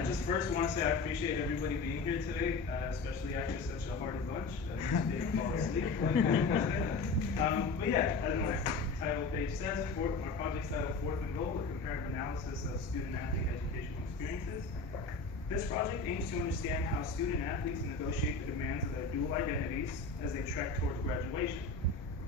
I just first want to say I appreciate everybody being here today, especially after such a hearty lunch that didn't fall asleep. But yeah, as my title page says, my project's title, Fourth and Goal, a comparative analysis of student-athlete educational experiences. This project aims to understand how student-athletes negotiate the demands of their dual identities as they trek towards graduation.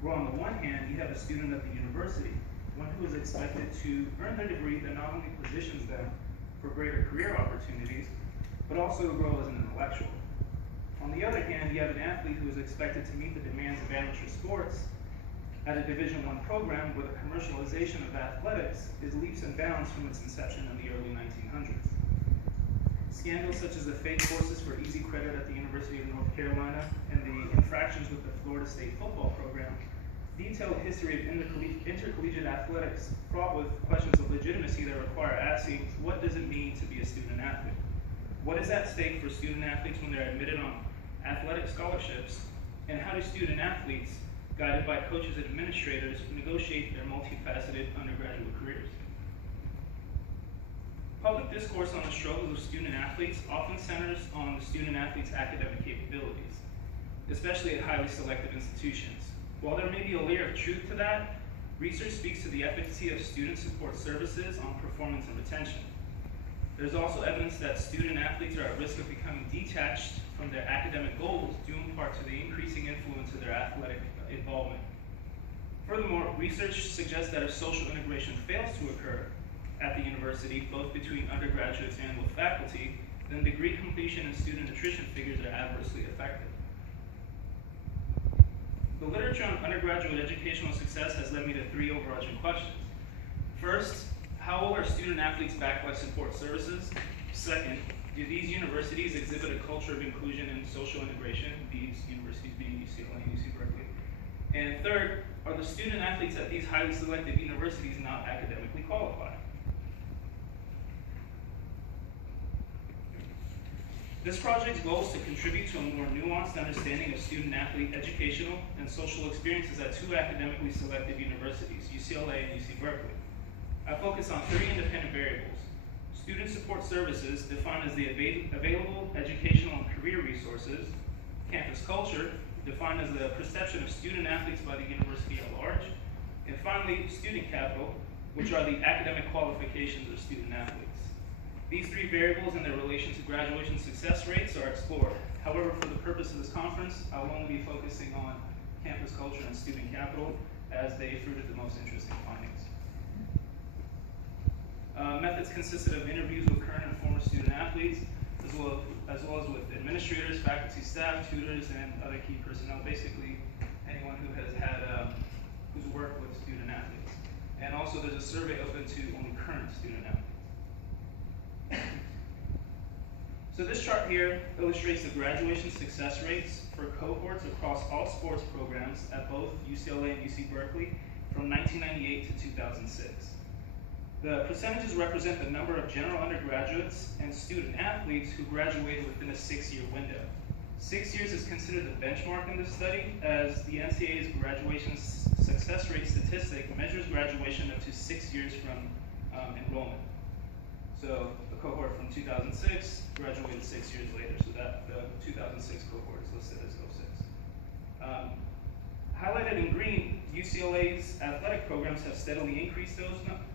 Where on the one hand, you have a student at the university, one who is expected to earn their degree that not only positions them for greater career opportunities, but also to grow as an intellectual. On the other hand, you have an athlete who is expected to meet the demands of amateur sports at a Division I program where the commercialization of athletics is leaps and bounds from its inception in the early 1900s. Scandals such as the fake courses for easy credit at the University of North Carolina and the infractions with the Florida State football program detail the history of intercollegiate athletics fraught with questions of legitimacy that require asking, what does it mean to be a student athlete? What is at stake for student athletes when they're admitted on athletic scholarships? And how do student athletes, guided by coaches and administrators, negotiate their multifaceted undergraduate careers? Public discourse on the struggles of student athletes often centers on the student athlete's academic capabilities, especially at highly selective institutions. While there may be a layer of truth to that, research speaks to the efficacy of student support services on performance and retention. There's also evidence that student athletes are at risk of becoming detached from their academic goals due in part to the increasing influence of their athletic involvement. Furthermore, research suggests that if social integration fails to occur at the university, both between undergraduates and with faculty, then degree completion and student attrition figures are adversely affected. The literature on undergraduate educational success has led me to three overarching questions. First, how well are student athletes backed by support services? Second, do these universities exhibit a culture of inclusion and social integration, these universities being UCLA and UC Berkeley? And third, are the student athletes at these highly selective universities not academically qualified? This project's goal is to contribute to a more nuanced understanding of student-athlete educational and social experiences at two academically selective universities, UCLA and UC Berkeley. I focus on three independent variables. Student support services, defined as the available educational and career resources. Campus culture, defined as the perception of student-athletes by the university at large. And finally, student capital, which are the academic qualifications of student-athletes. These three variables and their relation to graduation success rates are explored. However, for the purpose of this conference, I will only be focusing on campus culture and student capital as they fruited the most interesting findings. Methods consisted of interviews with current and former student athletes, as well as with administrators, faculty, staff, tutors, and other key personnel, basically anyone who has had, who's worked with student athletes. And also there's a survey open to only current student athletes. So this chart here illustrates the graduation success rates for cohorts across all sports programs at both UCLA and UC Berkeley from 1998 to 2006. The percentages represent the number of general undergraduates and student athletes who graduated within a 6-year window. 6 years is considered the benchmark in this study, as the NCAA's graduation success rate statistic measures graduation up to 6 years from enrollment. So the cohort from 2006 graduated 6 years later, so that the 2006 cohort is listed as 06. Highlighted in green, UCLA's athletic programs have steadily increased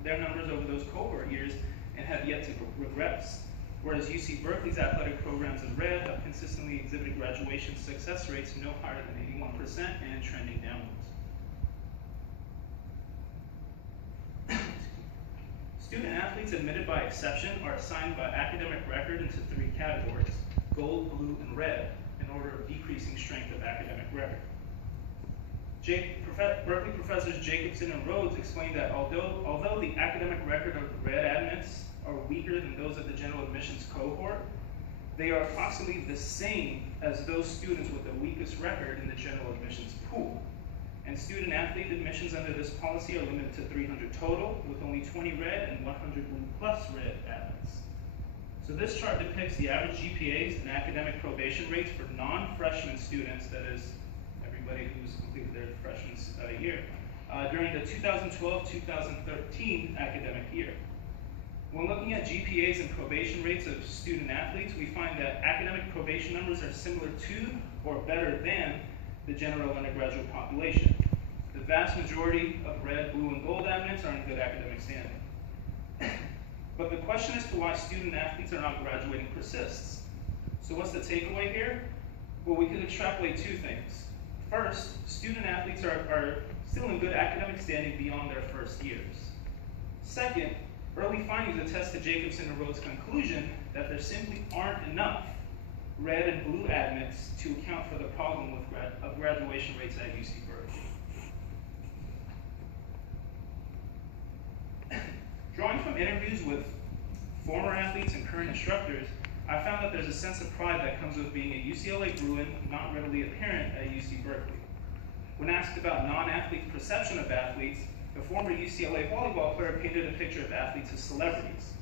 their numbers over those cohort years and have yet to regress, whereas UC Berkeley's athletic programs in red have consistently exhibited graduation success rates no higher than 81% and trending downwards. Student athletes admitted by exception are assigned by academic record into three categories, gold, blue, and red, in order of decreasing strength of academic record. Berkeley professors Jacobson and Rhodes explained that although the academic record of the red admits are weaker than those of the general admissions cohort, they are approximately the same as those students with the weakest record in the general admissions pool. And student athlete admissions under this policy are limited to 300 total, with only 20 red and 100 blue plus red admits. So this chart depicts the average GPAs and academic probation rates for non-freshman students, that is, everybody who's completed their freshman year, during the 2012-2013 academic year. When looking at GPAs and probation rates of student athletes, we find that academic probation numbers are similar to or better than the general undergraduate population. The vast majority of red, blue, and gold applicants are in good academic standing. But the question as to why student athletes are not graduating persists. So what's the takeaway here? Well, we can extrapolate two things. First, student athletes are still in good academic standing beyond their first years. Second, early findings attest to Jacobson and Rhodes' conclusion that there simply aren't enough red and blue admits to account for the problem of graduation rates at UC Berkeley. Drawing from interviews with former athletes and current instructors, I found that there's a sense of pride that comes with being a UCLA Bruin not readily apparent at UC Berkeley. When asked about non-athlete perception of athletes, the former UCLA volleyball player painted a picture of athletes as celebrities.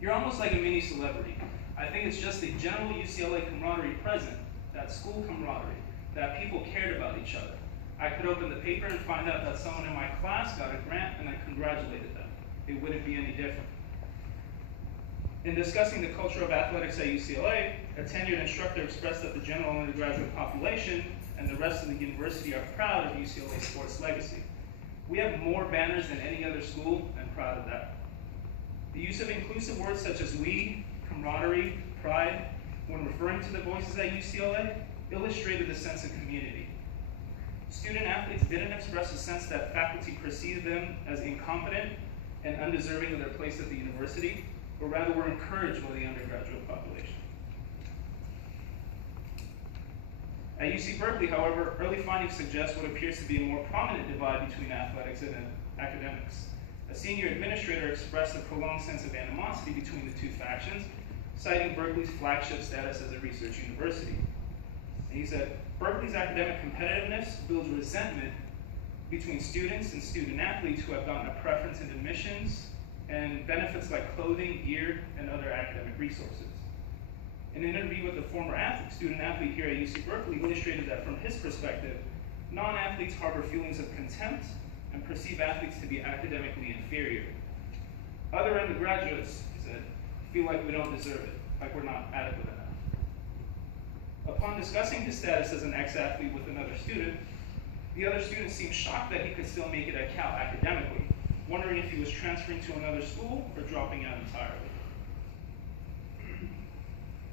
You're almost like a mini celebrity. I think it's just the general UCLA camaraderie present, that school camaraderie, that people cared about each other. I could open the paper and find out that someone in my class got a grant and I congratulated them. It wouldn't be any different. In discussing the culture of athletics at UCLA, a tenured instructor expressed that the general undergraduate population and the rest of the university are proud of UCLA's sports legacy. We have more banners than any other school, and proud of that. The use of inclusive words such as we, camaraderie, pride, when referring to the voices at UCLA, illustrated the sense of community. Student athletes didn't express a sense that faculty perceived them as incompetent and undeserving of their place at the university, but rather were encouraged by the undergraduate population. At UC Berkeley, however, early findings suggest what appears to be a more prominent divide between athletics and academics. A senior administrator expressed a prolonged sense of animosity between the two factions, citing Berkeley's flagship status as a research university. And he said, Berkeley's academic competitiveness builds resentment between students and student athletes who have gotten a preference in admissions and benefits like clothing, gear, and other academic resources. An interview with a former student athlete here at UC Berkeley illustrated that from his perspective, non-athletes harbor feelings of contempt and perceive athletes to be academically inferior. Other undergraduates, he said, feel like we don't deserve it, like we're not adequate enough. Upon discussing his status as an ex-athlete with another student, the other student seemed shocked that he could still make it at Cal academically, wondering if he was transferring to another school or dropping out entirely.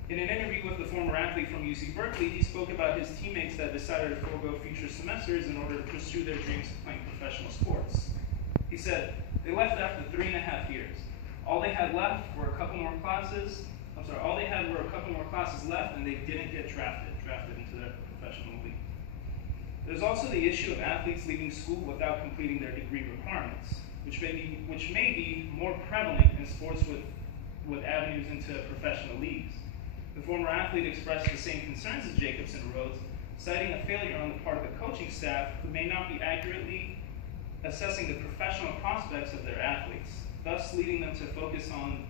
In an interview with the former athlete from UC Berkeley, he spoke about his teammates that decided to forego future semesters in order to pursue their dreams of playing professional sports. He said, they left after 3.5 years. All they had left were a couple more classes left, and they didn't get drafted into their professional league. There's also the issue of athletes leaving school without completing their degree requirements, which may be more prevalent in sports with avenues into professional leagues. The former athlete expressed the same concerns as Jacobson and Rhodes, citing a failure on the part of the coaching staff who may not be accurately assessing the professional prospects of their athletes, thus leading them to focus on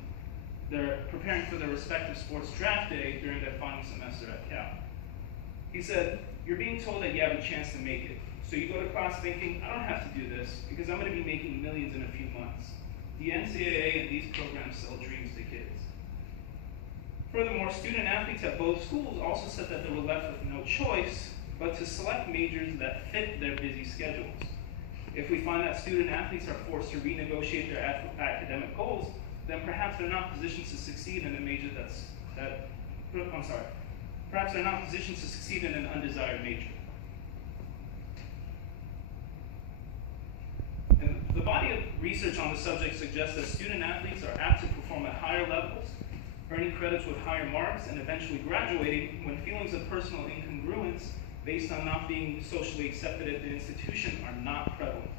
preparing for their respective sports draft day during their final semester at Cal. He said, you're being told that you have a chance to make it, so you go to class thinking, I don't have to do this because I'm going to be making millions in a few months. The NCAA and these programs sell dreams to kids. Furthermore, student athletes at both schools also said that they were left with no choice but to select majors that fit their busy schedules. If we find that student athletes are forced to renegotiate their academic goals, then perhaps they're not positioned to succeed in a major perhaps they're not positioned to succeed in an undesired major. And the body of research on the subject suggests that student athletes are apt to perform at higher levels, earning credits with higher marks, and eventually graduating when feelings of personal incongruence based on not being socially accepted at the institution are not prevalent.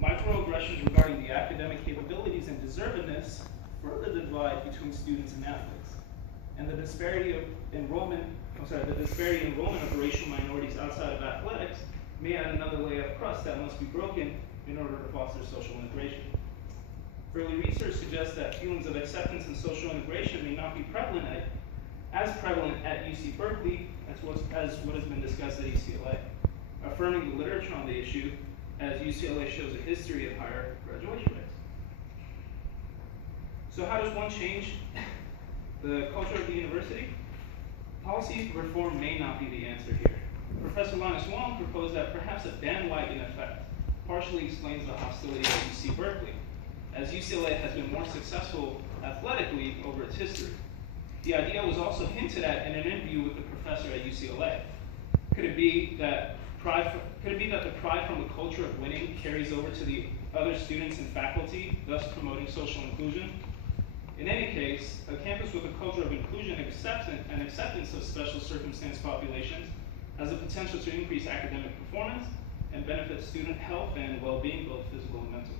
Microaggressions regarding the academic capabilities and deservedness further divide between students and athletes. And the disparity in enrollment of racial minorities outside of athletics may add another layer of crust that must be broken in order to foster social integration. Early research suggests that feelings of acceptance and social integration may not be as prevalent at UC Berkeley as what has been discussed at UCLA, affirming the literature on the issue as UCLA shows a history of higher graduation rates. So how does one change the culture of the university? Policy reform may not be the answer here. Professor Linus Wong proposed that perhaps a bandwagon effect partially explains the hostility at UC Berkeley, as UCLA has been more successful athletically over its history. The idea was also hinted at in an interview with the professor at UCLA. Could it be that the pride from the culture of winning carries over to the other students and faculty, thus promoting social inclusion? In any case, a campus with a culture of inclusion and acceptance of special circumstance populations has the potential to increase academic performance and benefit student health and well-being, both physical and mental.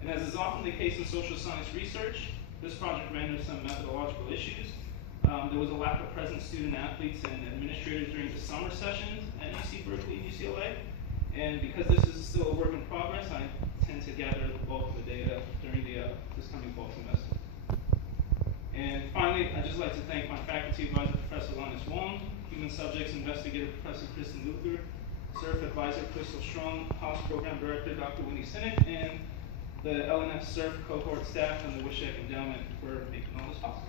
And as is often the case in social science research, this project ran into some methodological issues. There was a lack of present student athletes and administrators during the summer sessions at UC Berkeley and UCLA. And because this is still a work in progress, I tend to gather the bulk of the data during this coming fall semester. And finally, I'd just like to thank my faculty advisor, Professor Linus Wong, Human Subjects Investigator, Professor Kristen Luker, SURF Advisor, Crystal Strong, Haas Program Director, Dr. Winnie Sinek, and the LNF SURF cohort staff and the Wishek Endowment for making all this possible.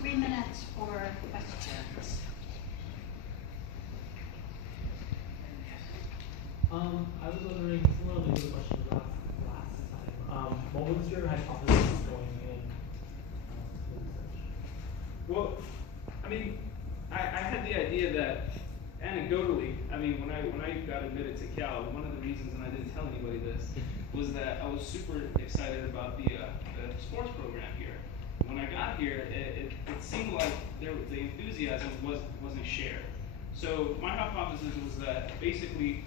3 minutes for questions. I was wondering, similar to the question last time, what was your hypothesis going in the research? Well, I mean, I had the idea that anecdotally, I mean, when I got admitted to Cal, one of the reasons, and I didn't tell anybody this, was that I was super excited about the sports program here. When I got here, it seemed like the enthusiasm wasn't shared. So my hypothesis was that basically,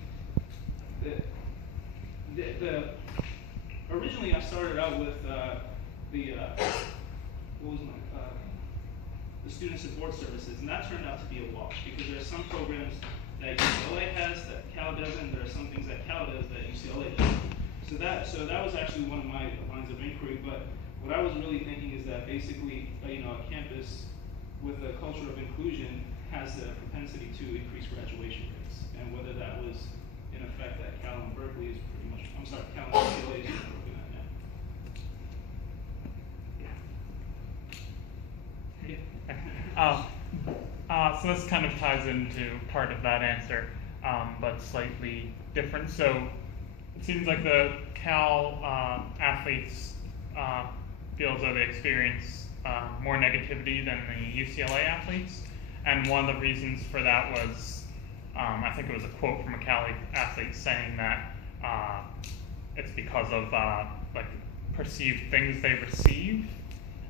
originally I started out with the student support services, and that turned out to be a wash because there are some programs that UCLA has that Cal doesn't, and there are some things that Cal does that UCLA doesn't. So that was actually one of my lines of inquiry. But what I was really thinking is that basically, a campus with a culture of inclusion has the propensity to increase graduation rates, and whether that was in effect that Cal and Berkeley is pretty much, Cal and UCLA is working on that. So this kind of ties into part of that answer, but slightly different. So it seems like the Cal athletes feel as though they experience more negativity than the UCLA athletes. And one of the reasons for that was, I think it was a quote from a Cal athlete saying that it's because of like perceived things they receive.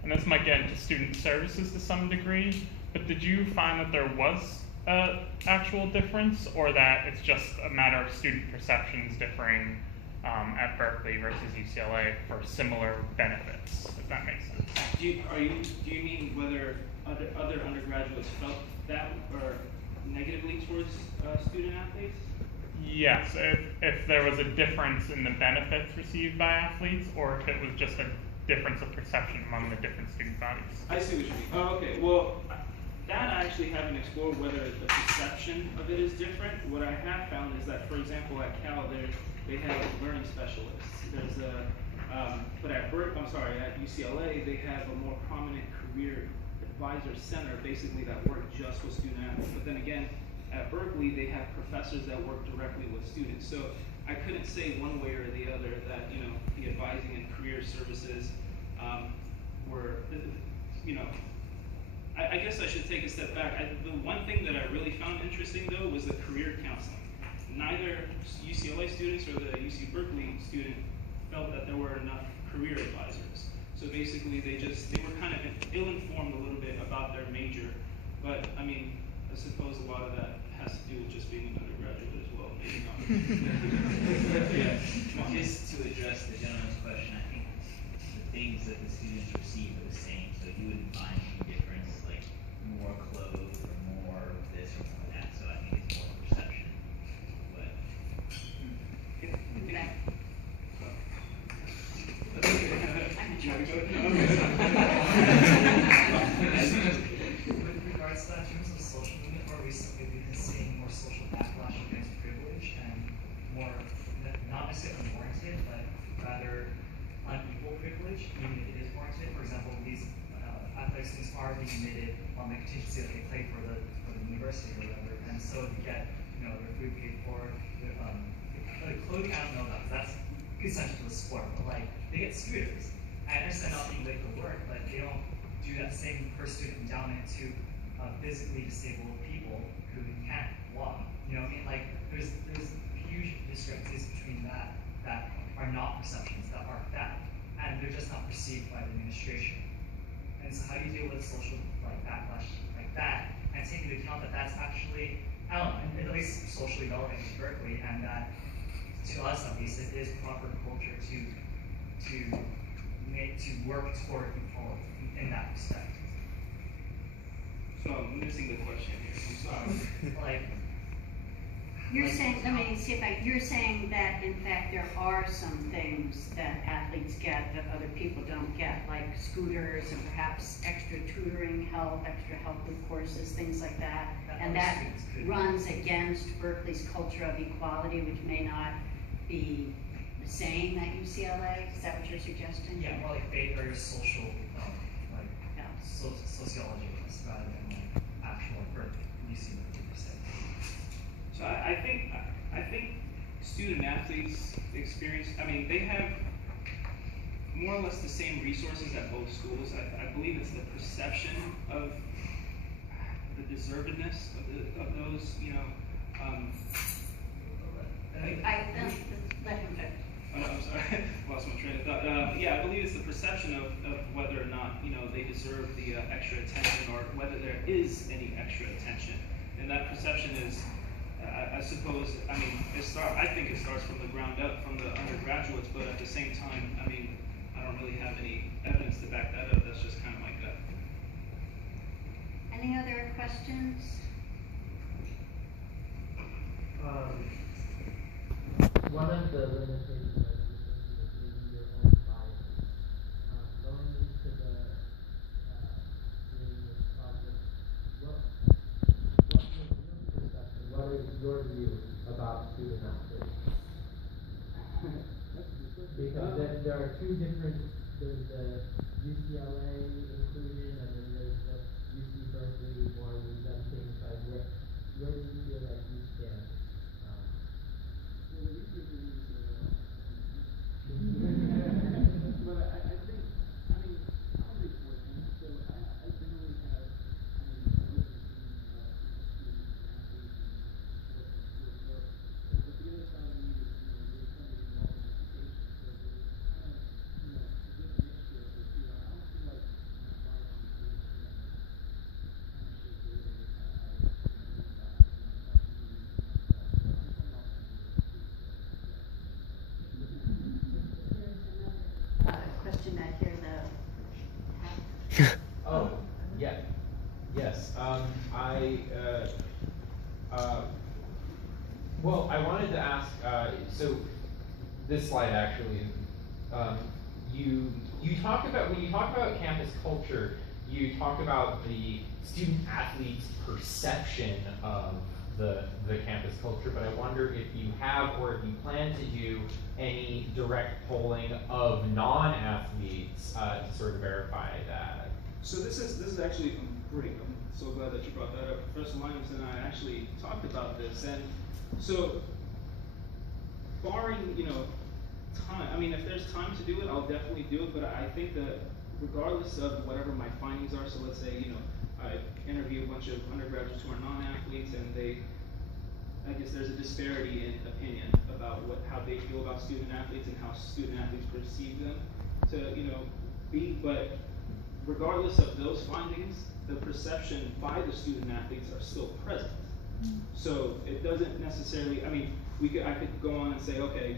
And this might get into student services to some degree, but did you find that there was an actual difference, or that it's just a matter of student perceptions differing at Berkeley versus UCLA for similar benefits, if that makes sense? Do you mean whether other undergraduates felt that or negatively towards student athletes? Yes, if there was a difference in the benefits received by athletes, or if it was just a difference of perception among the different student bodies. I see what you mean. Oh, okay. Well, that I actually haven't explored whether the perception of it is different. What I have found is that, for example, at Cal, they have learning specialists. There's but at UCLA, they have a more prominent career advisor center, basically that work just with student athletes. But then again, at Berkeley, they have professors that work directly with students. So I couldn't say one way or the other that the advising and career services were, I guess I should take a step back. The one thing that I really found interesting though was the career counseling. Neither UCLA students or the UC Berkeley student felt that there were enough career advisors. So basically they were kind of ill-informed a little bit about their major. But I mean, I suppose a lot of that has to do with just being an undergraduate as well. Maybe not. Yeah. Just to address the gentleman's question, I think the things that the students receive are the same, so you wouldn't find any difference, like more clothes or more this or more that. So I think it's more perception. But With regards to that, in terms of social movement, more recently we've been seeing those students are being admitted on the contingency that they play for the university or whatever, and so to get their food paid for, the clothing I don't know about, 'cause that's essential to the sport, but like they get scooters. I understand not being late for work, but they don't do that same per student endowment to physically disabled people who can't walk. You know what I mean? Like there's huge discrepancies between that are not perceptions, that are fact, and they're just not perceived by the administration. And so how do you deal with social backlash like that, and take into account that that's actually, I don't know, at least socially relevant to Berkeley, and that to us at least it is proper culture to work toward equality in that respect. So I'm missing the question here. I'm sorry. You're saying, let me see if you're saying that in fact there are some things that athletes get that other people don't get, like scooters and perhaps extra tutoring help, extra help with courses, things like that. And that runs against Berkeley's culture of equality, which may not be the same at UCLA. Is that what you're suggesting? Yeah, more like faith or social, sociology rather than actual UCLA per se. So I think student athletes experience, I mean, they have more or less the same resources at both schools. I believe it's the perception of the deservedness of those, Let him finish. Oh, no, I'm sorry, lost my train of thought. Yeah, I believe it's the perception of whether or not, they deserve the extra attention, or whether there is any extra attention. And that perception is, I suppose, I think it starts from the ground up, from the undergraduates, but at the same time, I don't really have any evidence to back that up. That's just kind of my gut. Any other questions? One of the limitations of using your own bias, going into the doing this project, what was your perception? What is your view about student athletes? Because there are two different. There's the UCLA inclusion, and then there's the UC Berkeley more resenting side. Where do you feel like you stand? But I think, I'll be fortunate. So I generally have, worked with students and athletes and sports. But the other side of me is, there's somebody involved in education. So there's kind of, a good mixture of the two. I don't feel like my bias is really kind of shape the way I think about, So I'm coming off Question back here, Oh, yeah, yes. Well, I wanted to ask. So, this slide actually, you talk about when you talk about campus culture, you talk about the student athlete's perception of the campus culture, but I wonder if you have or if you plan to do any direct polling of non-athletes to sort of verify that. So this is actually great. I'm so glad that you brought that up. Professor Linus and I actually talked about this, and so barring time. If there's time to do it, I'll definitely do it. But I think that regardless of whatever my findings are, so let's say I interview a bunch of undergraduates who are non-athletes, and I guess there's a disparity in opinion about how they feel about student athletes and how student athletes perceive them to be. But regardless of those findings, the perception by the student athletes are still present. So it doesn't necessarily. I could go on and say, okay,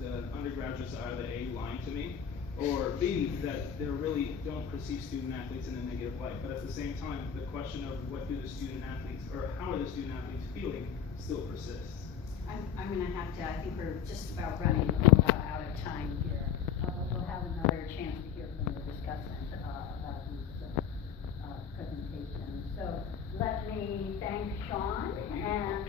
the undergraduates are either A, lying to me, or B, that they really don't perceive student athletes in a negative light. But at the same time, the question of what do the student athletes, or how are the student athletes feeling, still persists. I'm going to have to, I think we're just about running out of time here. We'll have another chance to hear from the discussant about these presentations. So let me thank Sean and